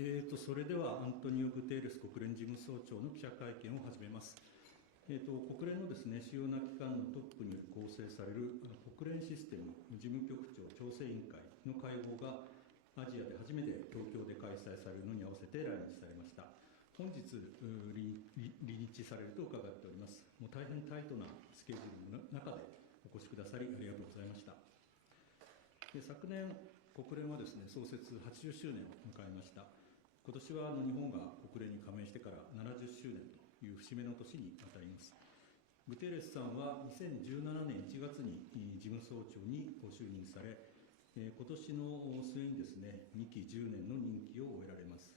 それではアントニオ・グテーレス国連事務総長の記者会見を始めます。国連のですね、主要な機関のトップに構成される国連システム事務局長調整委員会の会合がアジアで初めて東京で開催されるのに合わせて来日されました。本日離日されると伺っております。もう大変タイトなスケジュールの中でお越しくださりありがとうございました。昨年、国連はですね、創設80周年を迎えました。今年は日本が国連に加盟してから70周年という節目の年にあたります。グテーレスさんは2017年1月に事務総長にご就任され、今年の末にですね、2期10年の任期を終えられます。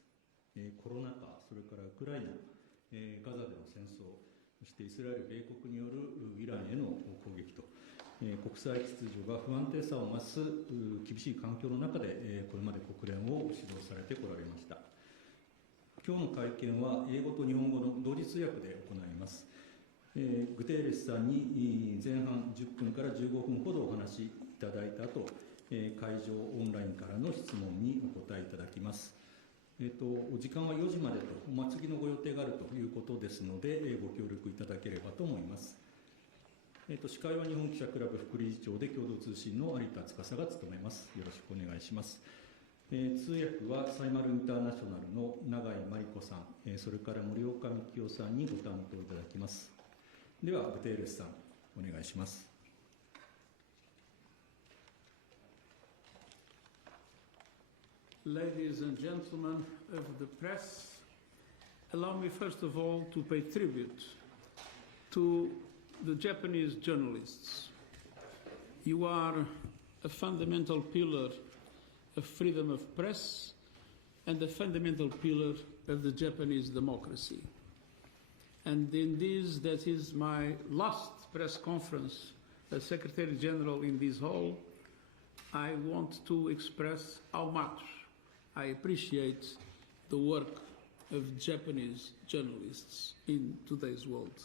コロナ禍、それからウクライナ、ガザでの戦争、そしてイスラエル、米国によるイランへの攻撃と、国際秩序が不安定さを増す厳しい環境の中で、これまで国連を指導されてこられました。今日の会見は、英語と日本語の同時通訳で行います。グテーレスさんに前半10分から15分ほどお話しいただいた後、会場オンラインからの質問にお答えいただきます。お時間は4時までと、次のご予定があるということですので、ご協力いただければと思います。司会は日本記者クラブ副理事長で共同通信の有田司が務めます。よろしくお願いします。通訳はサイマルインターナショナルの永井真理子さん、それから森岡幹夫さんにご担当いただきます。では、グテーレスさん、お願いします。Ladies and gentlemen of the press, allow me first of all to pay tribute to the Japanese journalists. You are a fundamental pillar of freedom of press and a fundamental pillar of the Japanese democracy. And in this, that is my last press conference as Secretary General in this hall, I want to express how much I appreciate the work of Japanese journalists in today's world.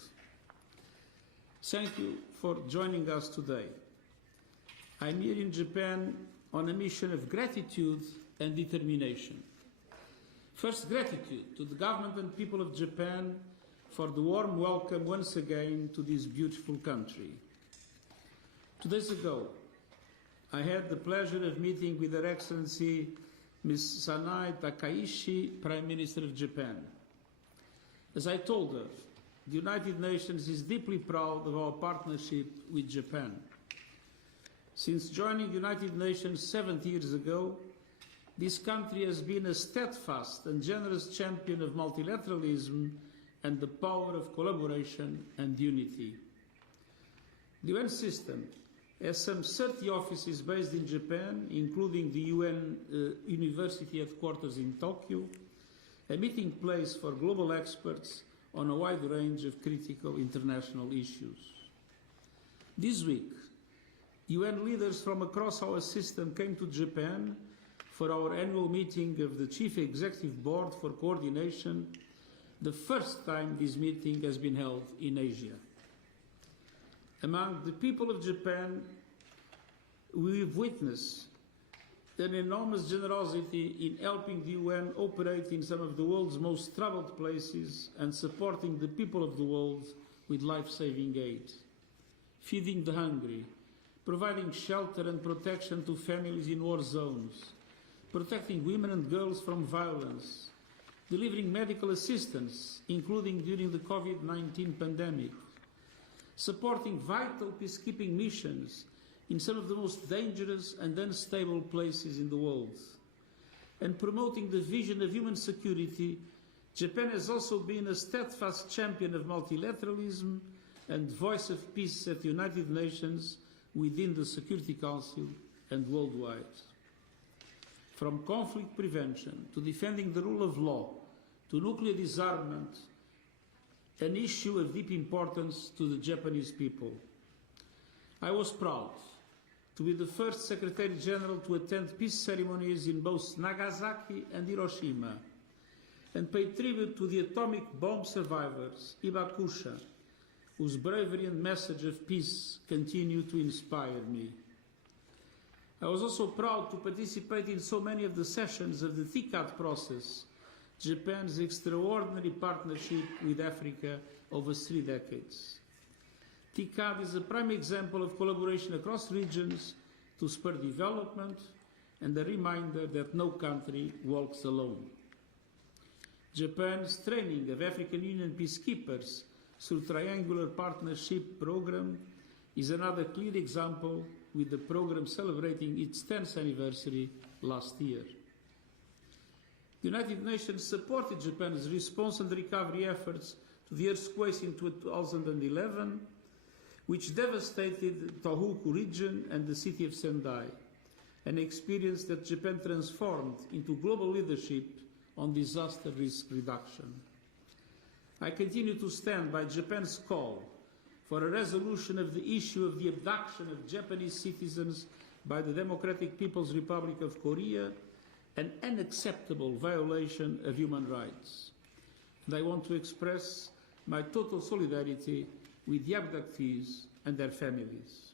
Thank you for joining us today. I'm here in Japan on a mission of gratitude and determination. First, gratitude to the government and people of Japan for the warm welcome once again to this beautiful country. 2 days ago, I had the pleasure of meeting with Her Excellency Ms. Sanae Takaishi, Prime Minister of Japan. As I told her, the United Nations is deeply proud of our partnership with Japan. Since joining the United Nations 70 years ago, this country has been a steadfast and generous champion of multilateralism and the power of collaboration and unity. The UN system has some 30 offices based in Japan, including the UN University headquarters in Tokyo, a meeting place for global experts on a wide range of critical international issues. This week, UN leaders from across our system came to Japan for our annual meeting of the Chief Executive Board for coordination, the first time this meeting has been held in Asia. Among the people of Japan, we've witnessed an enormous generosity in helping the UN operate in some of the world's most troubled places and supporting the people of the world with life-saving aid, feeding the hungry, providing shelter and protection to families in war zones, protecting women and girls from violence, delivering medical assistance, including during the COVID-19 pandemic, supporting vital peacekeeping missions in some of the most dangerous and unstable places in the world, and promoting the vision of human security. Japan has also been a steadfast champion of multilateralism and voice of peace at the United Nations, within the Security Council and worldwide. From conflict prevention to defending the rule of law to nuclear disarmament, an issue of deep importance to the Japanese people. I was proud to be the first Secretary General to attend peace ceremonies in both Nagasaki and Hiroshima and pay tribute to the atomic bomb survivors, Ibakusha, whose bravery and message of peace continue to inspire me. I was also proud to participate in so many of the sessions of the TICAD process, Japan's extraordinary partnership with Africa over 3 decades. TICAD is a prime example of collaboration across regions to spur development and a reminder that no country walks alone. Japan's training of African Union peacekeepers through Triangular Partnership Program is another clear example, with the program celebrating its 10th anniversary last year. The United Nations supported Japan's response and recovery efforts to the earthquakes in 2011, which devastated the Tohoku region and the city of Sendai, an experience that Japan transformed into global leadership on disaster risk reduction. I continue to stand by Japan's call for a resolution of the issue of the abduction of Japanese citizens by the Democratic People's Republic of Korea, an unacceptable violation of human rights. And I want to express my total solidarity with the abductees and their families.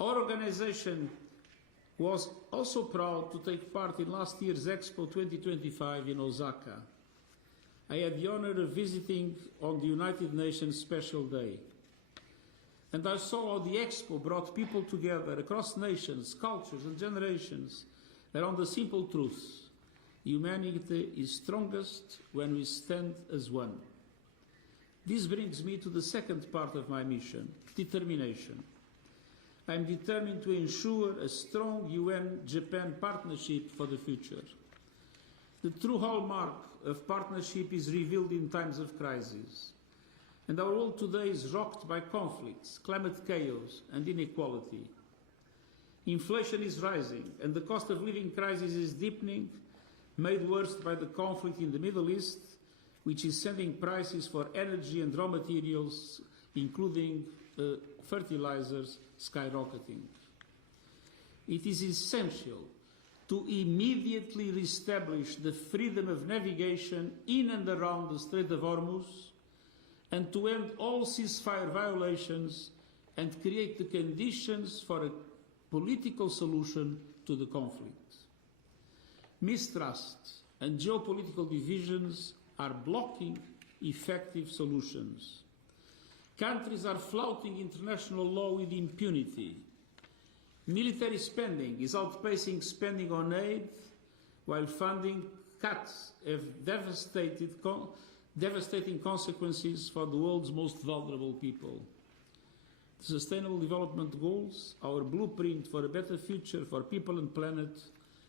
Our organization was also proud to take part in last year's Expo 2025 in Osaka. I had the honor of visiting on the United Nations Special Day. And I saw how the Expo brought people together across nations, cultures and generations around the simple truth: humanity is strongest when we stand as one. This brings me to the second part of my mission: determination. I am determined to ensure a strong UN-Japan partnership for the future. The true hallmark of partnership is revealed in times of crisis. And our world today is rocked by conflicts, climate chaos and inequality. Inflation is rising and the cost of living crisis is deepening, made worse by the conflict in the Middle East, which is sending prices for energy and raw materials, including fertilizers, skyrocketing. It is essential to immediately reestablish the freedom of navigation in and around the Strait of Hormuz, and to end all ceasefire violations and create the conditions for a political solution to the conflict. Mistrust and geopolitical divisions are blocking effective solutions. Countries are flouting international law with impunity. Military spending is outpacing spending on aid, while funding cuts have devastating consequences for the world's most vulnerable people. The Sustainable Development Goals, our blueprint for a better future for people and planet,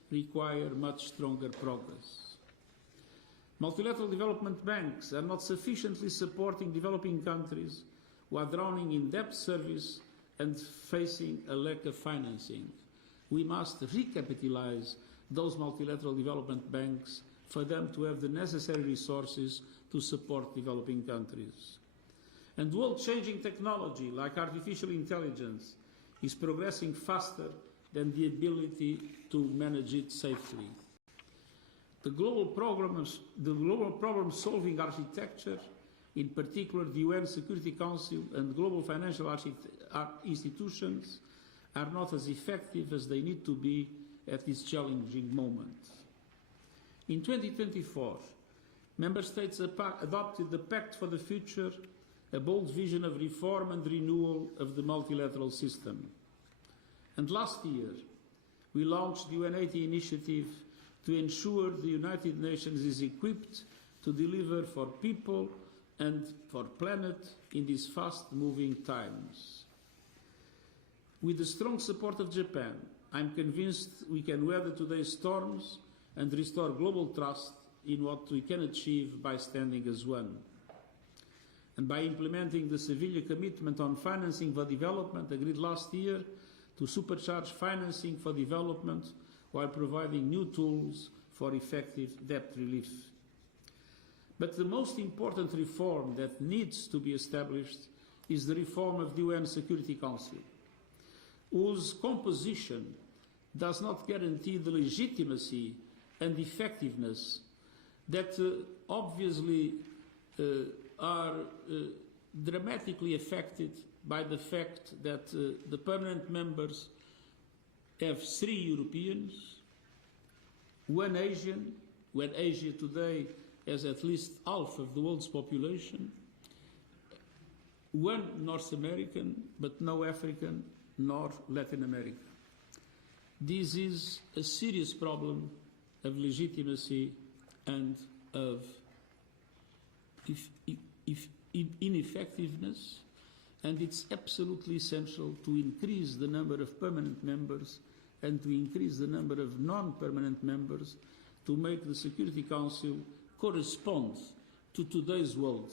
require much stronger progress. Multilateral development banks are not sufficiently supporting developing countries who are drowning in debt service and facing a lack of financing. We must recapitalize those multilateral development banks for them to have the necessary resources to support developing countries. And world-changing technology like artificial intelligence is progressing faster than the ability to manage it safely. The global problem-solving architecture, in particular the UN Security Council and global financial institutions, are not as effective as they need to be at this challenging moment. In 2024, Member States adopted the Pact for the Future, a bold vision of reform and renewal of the multilateral system. And last year, we launched the UN80 initiative to ensure the United Nations is equipped to deliver for people and for planet in these fast-moving times. With the strong support of Japan, I'm convinced we can weather today's storms and restore global trust in what we can achieve by standing as one. And by implementing the Seville Commitment on Financing for Development agreed last year to supercharge financing for development while providing new tools for effective debt relief. But the most important reform that needs to be established is the reform of the UN Security Council, whose composition does not guarantee the legitimacy and effectiveness that obviously are dramatically affected by the fact that the permanent members have 3 Europeans, 1 Asian, when Asia today has at least half of the world's population, 1 North American, but no African nor Latin America. This is a serious problem of legitimacy and of ineffectiveness, and it's absolutely essential to increase the number of permanent members and to increase the number of non-permanent members to make the Security Council correspond to today's world,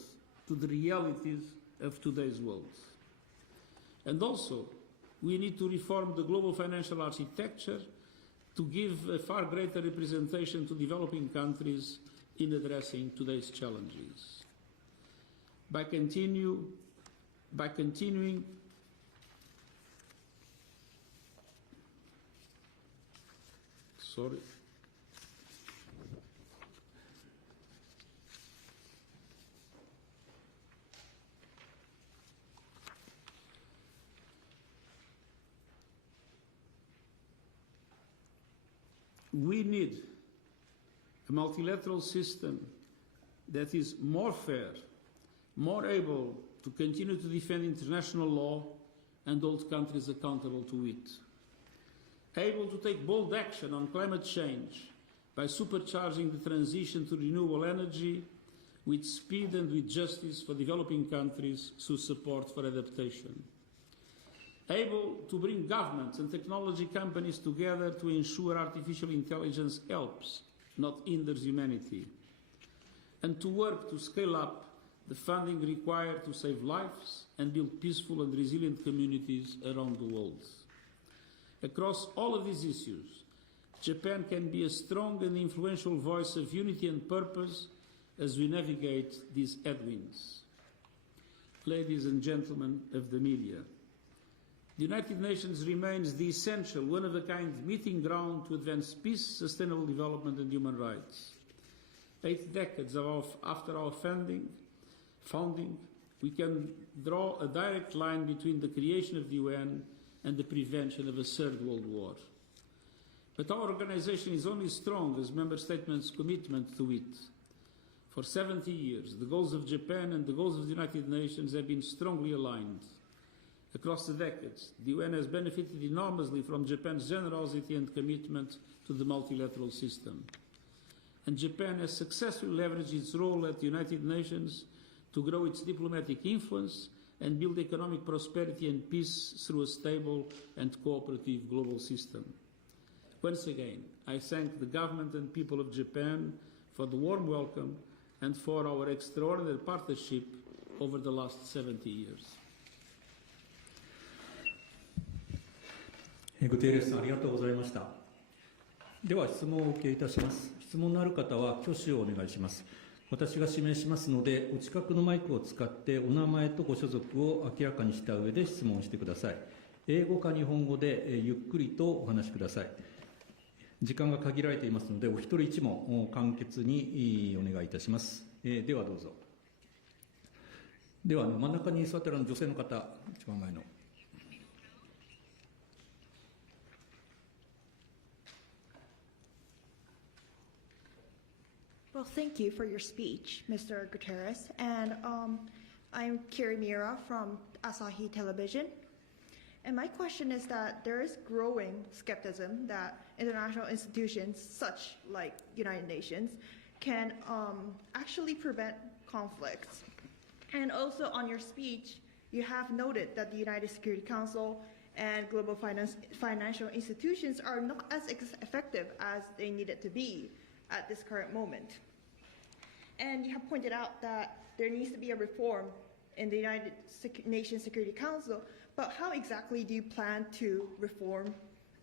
to the realities of today's world. And also, we need to reform the global financial architecture to give a far greater representation to developing countries in addressing today's challenges. By continuing we need a multilateral system that is more fair, more able to continue to defend international law and hold countries accountable to it, able to take bold action on climate change by supercharging the transition to renewable energy with speed and with justice for developing countries through support for adaptation, able to bring governments and technology companies together to ensure artificial intelligence helps, not hinders humanity, and to work to scale up the funding required to save lives and build peaceful and resilient communities around the world. Across all of these issues, Japan can be a strong and influential voice of unity and purpose as we navigate these headwinds. Ladies and gentlemen of the media, the United Nations remains the essential, one-of-a-kind meeting ground to advance peace, sustainable development and human rights. 8 decades after our founding, we can draw a direct line between the creation of the UN and the prevention of a third world war. But our organization is only strong as member statements' commitment to it. For 70 years, the goals of Japan and the goals of the United Nations have been strongly aligned. Across the decades, the UN has benefited enormously from Japan's generosity and commitment to the multilateral system. And Japan has successfully leveraged its role at the United Nations to grow its diplomatic influence and build economic prosperity and peace through a stable and cooperative global system. Once again, I thank the government and people of Japan for the warm welcome and for our extraordinary partnership over the last 70 years. グテーレスさん、ありがとうございました。では質問をお受けいたします。質問のある方は挙手をお願いします。私が指名しますので、お近くのマイクを使ってお名前とご所属を明らかにした上で質問してください。英語か日本語でゆっくりとお話しください。時間が限られていますので、お一人一問簡潔にお願いいたします。ではどうぞ。では真ん中に座っている女性の方、一番前の。Well, thank you for your speech, Mr. Guterres. And I'm Kiri Mira from Asahi Television. And my question is that there is growing skepticism that international institutions, such like United Nations, can actually prevent conflicts. And also on your speech, you have noted that the United Security Council and global financial institutions are not as effective as they needed to be at this current moment. And you have pointed out that there needs to be a reform in the United Nations Security Council, but how exactly do you plan to reform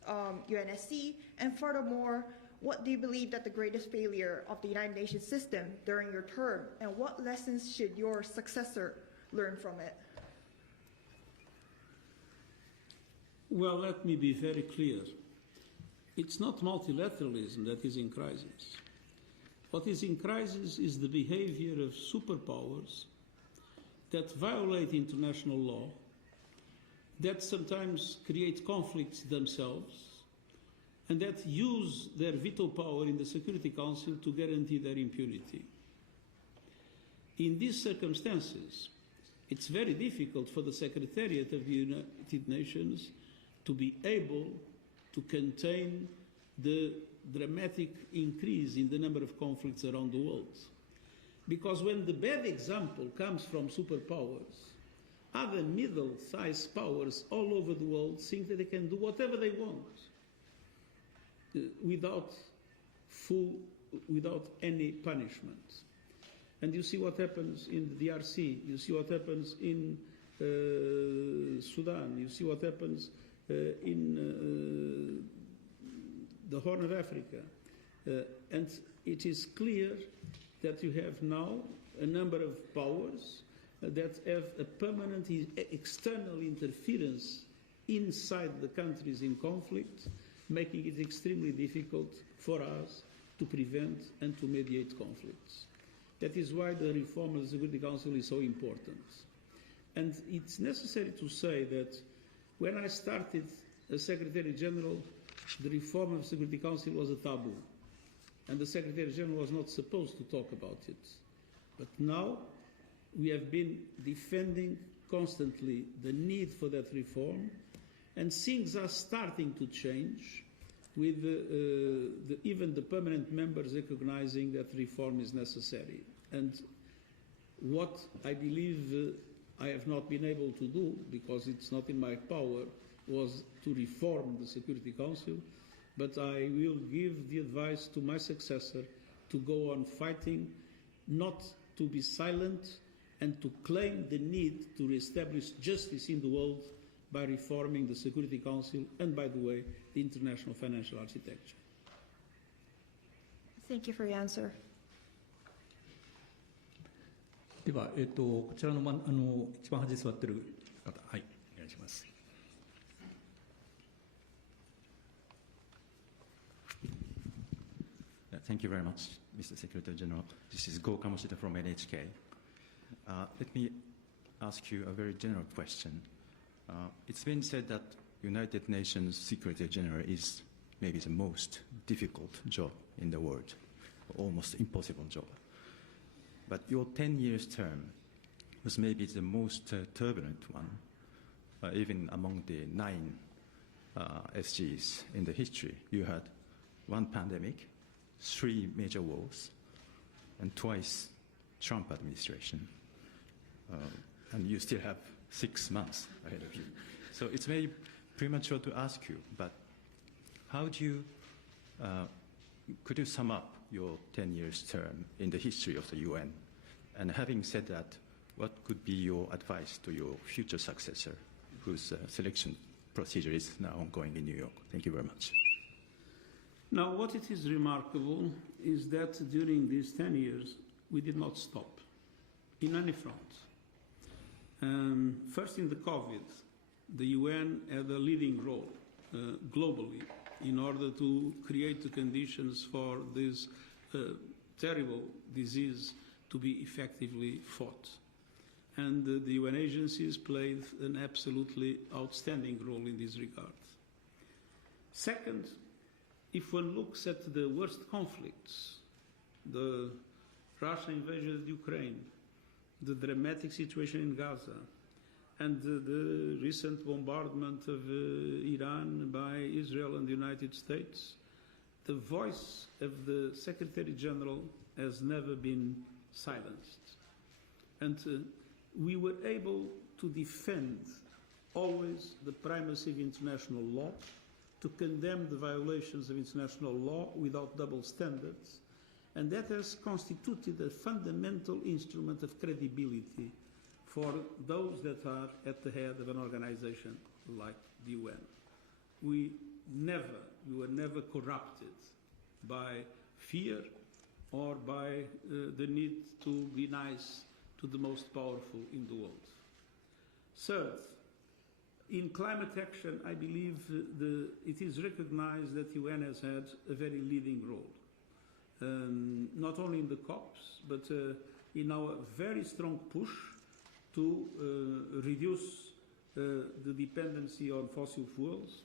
UNSC? And furthermore, what do you believe that the greatest failure of the United Nations system during your term, and what lessons should your successor learn from it? Well, let me be very clear. It's not multilateralism that is in crisis. What is in crisis is the behavior of superpowers that violate international law, that sometimes create conflicts themselves, and that use their veto power in the Security Council to guarantee their impunity. In these circumstances, it's very difficult for the Secretariat of the United Nations to be able to contain the dramatic increase in the number of conflicts around the world. Because when the bad example comes from superpowers, other middle-sized powers all over the world think that they can do whatever they want without any punishment. And you see what happens in the DRC, you see what happens in Sudan, you see what happens in the Horn of Africa. And it is clear that you have now a number of powers that have a permanent external interference inside the countries in conflict, making it extremely difficult for us to prevent and to mediate conflicts. That is why the reform of the Security Council is so important. And it's necessary to say that when I started as Secretary General, the reform of the Security Council was a taboo, and the Secretary General was not supposed to talk about it. But now we have been defending constantly the need for that reform, and things are starting to change, with even the permanent members recognizing that reform is necessary. And what I believe I have not been able to do, because it's not in my power, was to reform the Security Council, but I will give the advice to my successor to go on fighting, not to be silent, and to claim the need to reestablish justice in the world by reforming the Security Council and, by the way, the international financial architecture. Thank you for your answer. では、こちらの、一番端に座っている方、はい、お願いします。Thank you very much, Mr. Secretary General. This is Go Kamoshita from NHK. Let me ask you a very general question. It's been said that United Nations Secretary General is maybe the most difficult job in the world, almost impossible job. But your 10 years term was maybe the most turbulent one, even among the 9 SGs in the history. You had 1 pandemic, 3 major wars, and twice Trump administration. And you still have 6 months ahead of you. So it's very premature to ask you, but how do you, could you sum up your 10 years term in the history of the UN? And having said that, what could be your advice to your future successor, whose selection procedure is now ongoing in New York? Thank you very much. Now, what it is remarkable is that during these 10 years, we did not stop in any front. First, in the COVID, the UN had a leading role globally in order to create the conditions for this terrible disease to be effectively fought. And the UN agencies played an absolutely outstanding role in this regard. Second, if one looks at the worst conflicts, the Russian invasion of Ukraine, the dramatic situation in Gaza, and the recent bombardment of Iran by Israel and the United States, the voice of the Secretary General has never been silenced. And we were able to defend always the primacy of international law, to condemn the violations of international law without double standards, and that has constituted a fundamental instrument of credibility for those that are at the head of an organization like the UN. We were never corrupted by fear or by the need to be nice to the most powerful in the world. Third, in climate action, I believe it is recognized that the UN has had a very leading role, not only in the COPs, but in our very strong push to reduce the dependency on fossil fuels.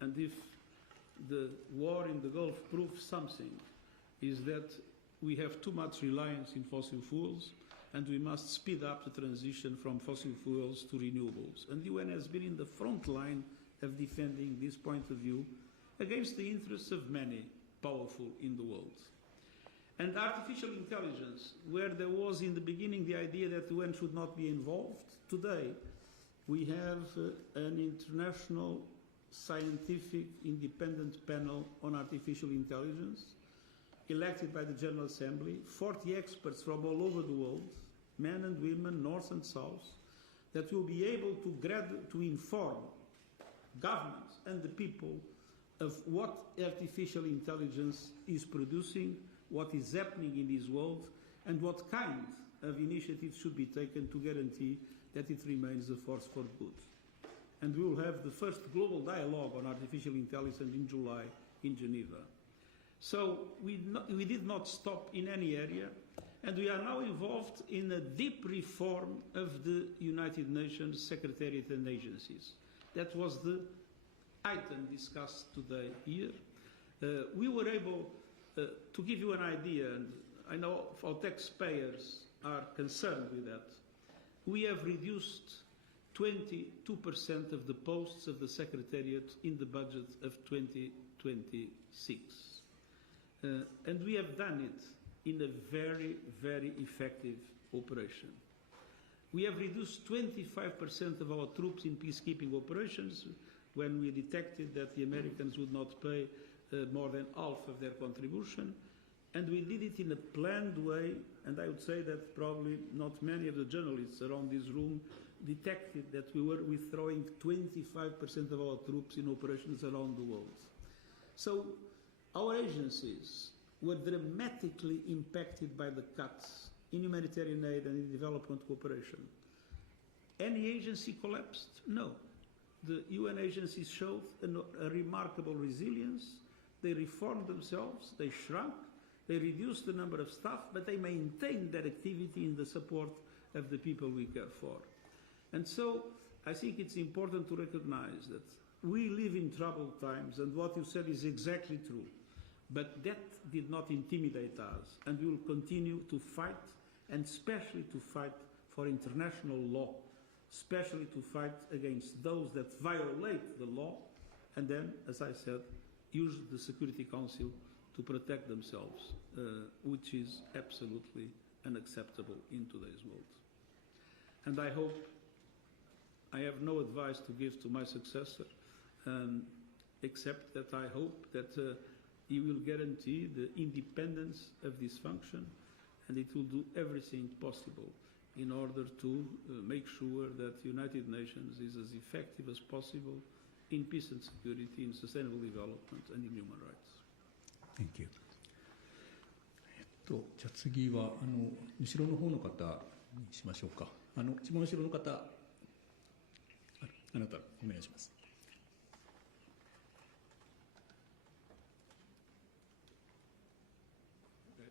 And if the war in the Gulf proves something, is that we have too much reliance in fossil fuels, and we must speed up the transition from fossil fuels to renewables. And the UN has been in the front line of defending this point of view against the interests of many powerful in the world. And artificial intelligence, where there was in the beginning the idea that the UN should not be involved, today we have an international scientific independent panel on artificial intelligence elected by the General Assembly, 40 experts from all over the world, men and women, north and south, that will be able to inform governments and the people of what artificial intelligence is producing, what is happening in this world, and what kind of initiatives should be taken to guarantee that it remains a force for good. And we will have the first global dialogue on artificial intelligence in July in Geneva. So we did not stop in any area, and we are now involved in a deep reform of the United Nations Secretariat and agencies. That was the item discussed today here. We were able to give you an idea, and I know our taxpayers are concerned with that. We have reduced 22% of the posts of the Secretariat in the budget of 2026. And we have done it in a very, very effective operation. We have reduced 25% of our troops in peacekeeping operations when we detected that the Americans would not pay more than half of their contribution. And we did it in a planned way, and I would say that probably not many of the journalists around this room detected that we were withdrawing 25% of our troops in operations around the world. So our agencies were dramatically impacted by the cuts in humanitarian aid and in development cooperation. Any agency collapsed? No. The UN agencies showed a remarkable resilience. They reformed themselves, they shrunk, they reduced the number of staff, but they maintained their activity in the support of the people we care for. And so I think it's important to recognize that we live in troubled times, and what you said is exactly true. But that did not intimidate us, and we will continue to fight, and especially to fight for international law, especially to fight against those that violate the law, and then, as I said, use the Security Council to protect themselves, which is absolutely unacceptable in today's world. And I hope, I have no advice to give to my successor, except that I hope that he will guarantee the independence of this function, and it will do everything possible in order to make sure that the United Nations is as effective as possible in peace and security, in sustainable development, and in human rights. Thank you. じゃあ次は後ろの方の方にしましょうか。一番後ろの方、あなたお願いします。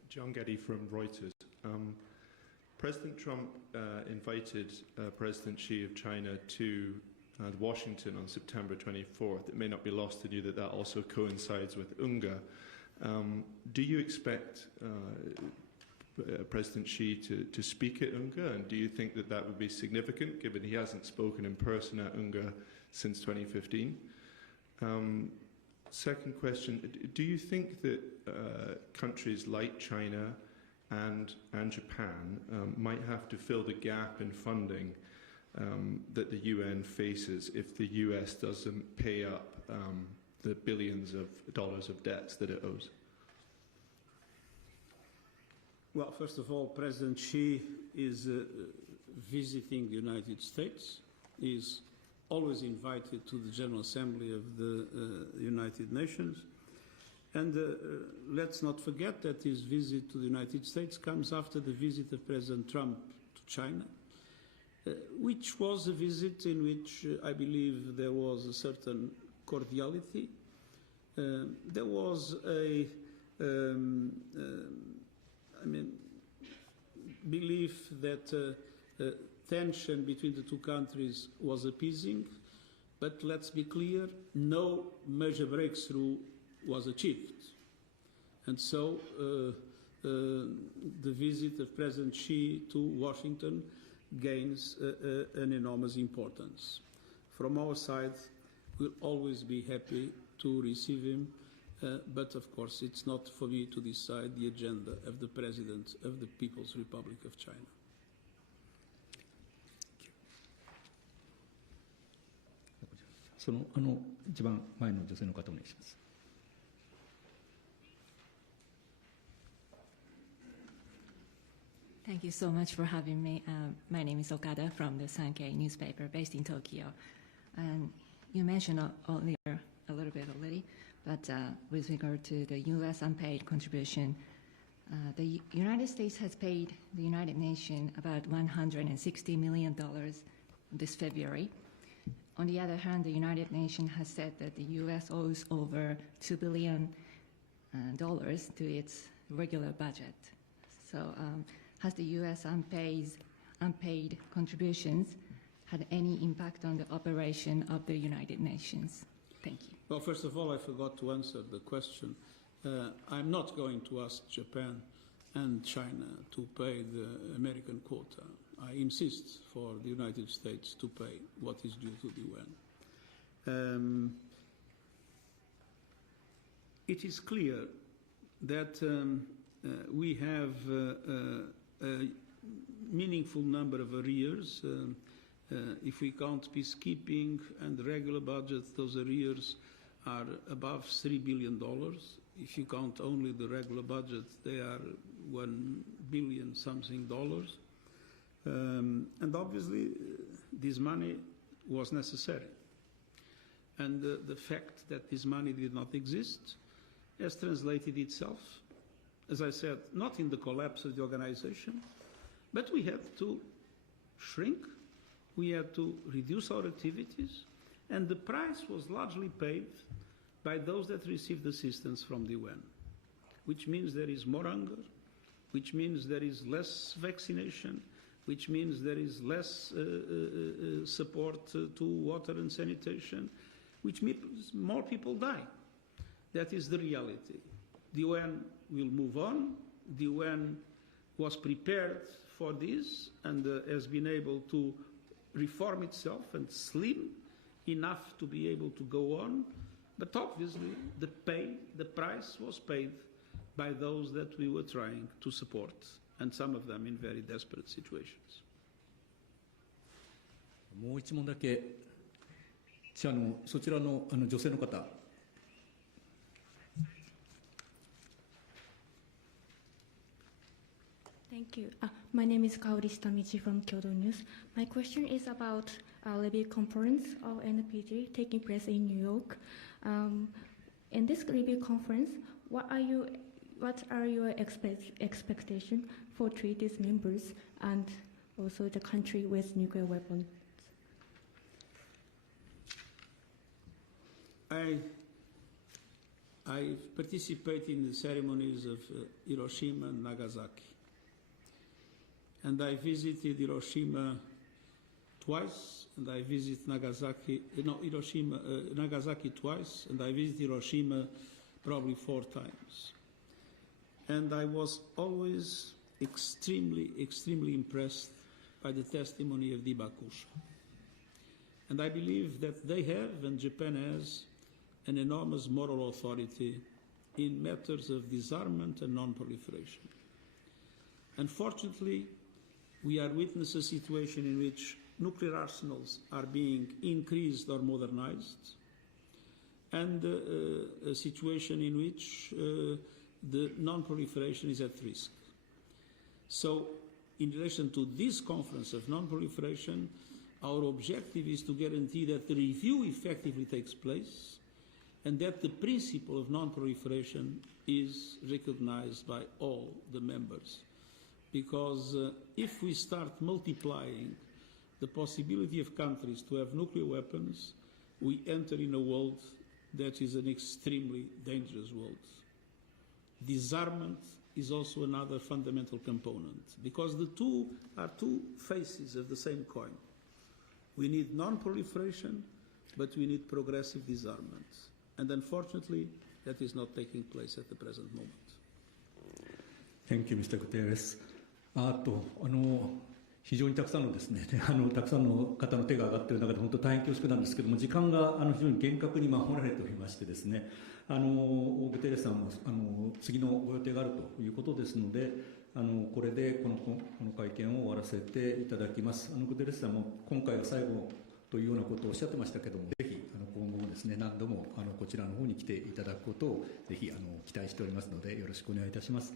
John Getty from Reuters. President Trump invited President Xi of China to Washington on September 24th. It may not be lost to you that that also coincides with UNGA. Do you expect President Xi to speak at UNGA, and do you think that that would be significant, given he hasn't spoken in person at UNGA since 2015? Second question, do you think that countries like China and Japan might have to fill the gap in funding that the UN faces if the US doesn't pay up the billions of dollars of debts that it owes? Well, first of all, President Xi is visiting the United States. He is always invited to the General Assembly of the United Nations. And let's not forget that his visit to the United States comes after the visit of President Trump to China, which was a visit in which I believe there was a certain cordiality. There was a belief that tension between the two countries was appeasing, but let's be clear, no major breakthrough was achieved. And so the visit of President Xi to Washington gains an enormous importance. From our side, we'll always be happy to receive him, but of course it's not for me to decide the agenda of the President of the People's Republic of China. 一番前の女性の方お願いします。Thank you so much for having me. My name is Okada from the Sankei newspaper based in Tokyo. And you mentioned earlier a little bit already, but with regard to the U.S. unpaid contribution, the United States has paid the United Nations about $160 million this February. On the other hand, the United Nations has said that the U.S. owes over $2 billion to its regular budget. So has the U.S. unpaid contributions had any impact on the operation of the United Nations? Thank you. Well, first of all, I forgot to answer the question. I'm not going to ask Japan and China to pay the American quota. I insist for the United States to pay what is due to the UN. It is clear that we have a meaningful number of arrears. If we count peacekeeping and regular budget, those arrears are above $3 billion. If you count only the regular budget, they are $1 billion something dollars. And obviously, this money was necessary. And the fact that this money did not exist has translated itself, as I said, not in the collapse of the organization, but we had to shrink, we had to reduce our activities, and the price was largely paid by those that received assistance from the UN, which means there is more hunger, which means there is less vaccination, which means there is less support to water and sanitation, which means more people die. That is the reality. The UN will move on. The UN was prepared for this and has been able to reform itself and slim enough to be able to go on. But obviously, the price was paid by those that we were trying to support, and some of them in very desperate situations. もう一問だけ、そちらの女性の方。Thank you. My name is Kaori Shitamichi from Kyodo News. My question is about a review conference of NPG taking place in New York. In this review conference, what are your expectations for treaty's members and also the country with nuclear weapons? I participate in the ceremonies of Hiroshima and Nagasaki. And I visited Hiroshima twice, and I visited Nagasaki twice, and I visited Hiroshima probably 4 times. And I was always extremely, extremely impressed by the testimony of the Bakusha. And I believe that they have, and Japan has, an enormous moral authority in matters of disarmament and non-proliferation. Unfortunately, we are witnessing a situation in which nuclear arsenals are being increased or modernized, and a situation in which the non-proliferation is at risk. So, in relation to this conference of non-proliferation, our objective is to guarantee that the review effectively takes place and that the principle of non-proliferation is recognized by all the members. Because if we start multiplying the possibility of countries to have nuclear weapons, we enter in a world that is an extremely dangerous world. Disarmament is also another fundamental component, because the two are two faces of the same coin. We need non-proliferation, but we need progressive disarmament. And unfortunately, that is not taking place at the present moment. Thank you, Mr. Guterres. 非常にたくさんのですね、たくさんの方の手が上がっている中で本当大変恐縮なんですけども、時間が非常に厳格に守られておりましてですね、グテーレスさんも次のご予定があるということですので、これでこの会見を終わらせていただきます。グテーレスさんも今回が最後というようなことをおっしゃってましたけども、ぜひ今後もですね、何度もこちらの方に来ていただくことをぜひ期待しておりますので、よろしくお願いいたします。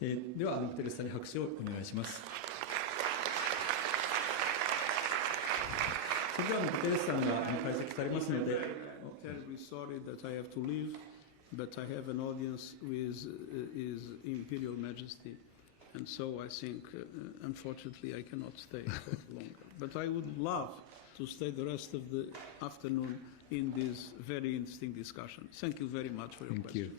では、グテーレスさんに拍手をお願いします。それではグテーレスさんが退席されますので。Terribly sorry that I have to leave, but I have an audience with His Imperial Majesty, and so I think, unfortunately, I cannot stay for longer. But I would love to stay the rest of the afternoon in this very interesting discussion. Thank you very much for your questions.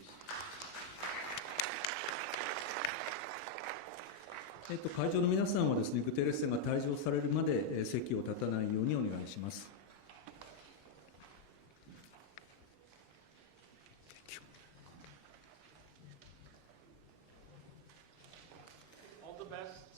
Thank you. 会場の皆さんはですね、グテーレスさんが退場されるまで席を立たないようにお願いします。All the best.